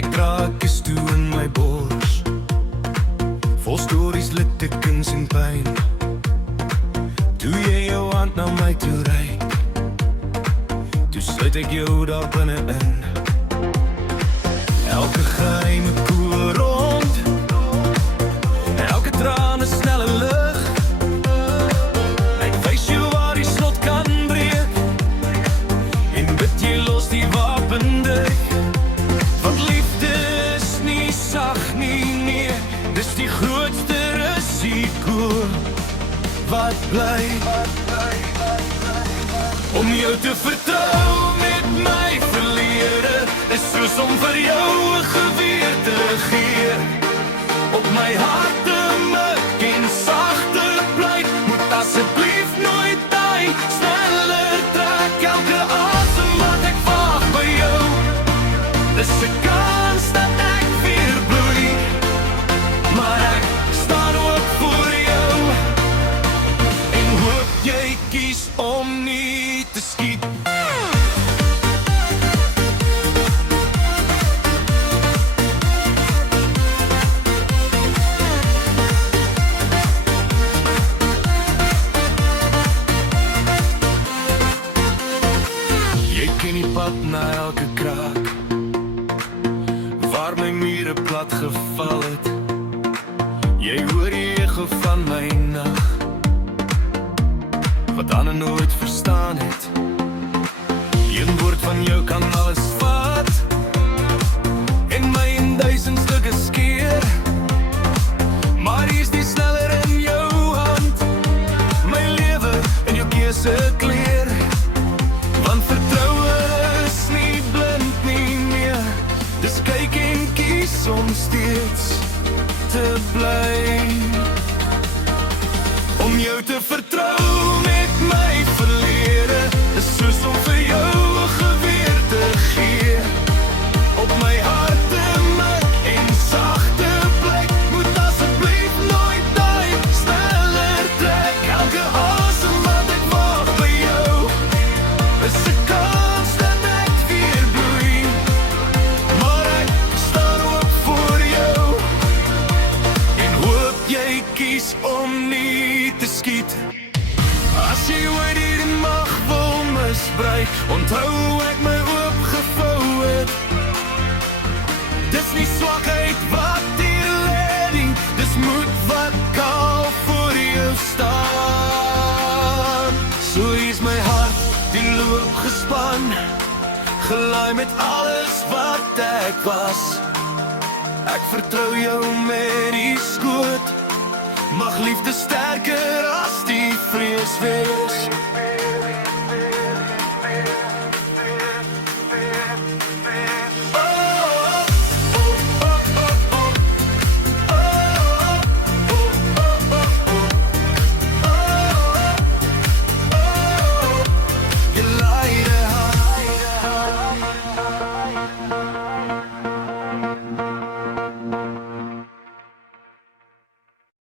Ek dra 'n kus toe in my bors, vol stories, littekens en pyn. Toe jy jou hand na my toe reik, toe sluit ek jou daar binne-in. Elke geheime koel rond, elke traan 'n snelle lig. Ek wys jou waar die slot kan breek, en bid jy los die wapen dig. Want liefde is nie sag nie, nee, dis die grootste risiko wat bly. Om jou te vertrou met my verlede is soos om vir jou 'n geweer te gee. Op my hart te mik en sagter pleit, moet asseblief nooit daai sneller trek. Elke asem wat ek waag by jou, dis 'n kans dat ek weer bloei. Maar ek staan ook voor jou en hoop jy kies om nie te skiet. Jy ken die pad na elke kraak, waar my mure plat geval het. Jy hoor die echo van my nag, wat ander nooit verstaan het. Een woord van jou kan alles vat, en my in 1000 stukke skeer. Maar hier is die sneller in jou hand, my lewe in jou keuse kleer. Want vertroue is nie blind nie meer, dis kyk en kies om steeds te bly. Om jou te vertrou met my verlede is soos om vir jou 'n geweer te gee. Op my hart te mik en sagte plek, moet asseblief nooit daai sneller trek. Elke asem wat ek waag by jou, is 'n kans dat ek weer bloei. Maar ek staan ook voor jou en hoop jy kies om nie te skiet. As jy ooit hierdie mag wil misbruik, onthou ek my oopgevou het. Dis nie swakheid wat hier leiding, dis moed wat kaal voor jou staan. So hier's my hart, die loop gespan, gelaai met alles wat ek was. Ek vertrou jou met die skoot, mag liefde sterker as die vrees wees.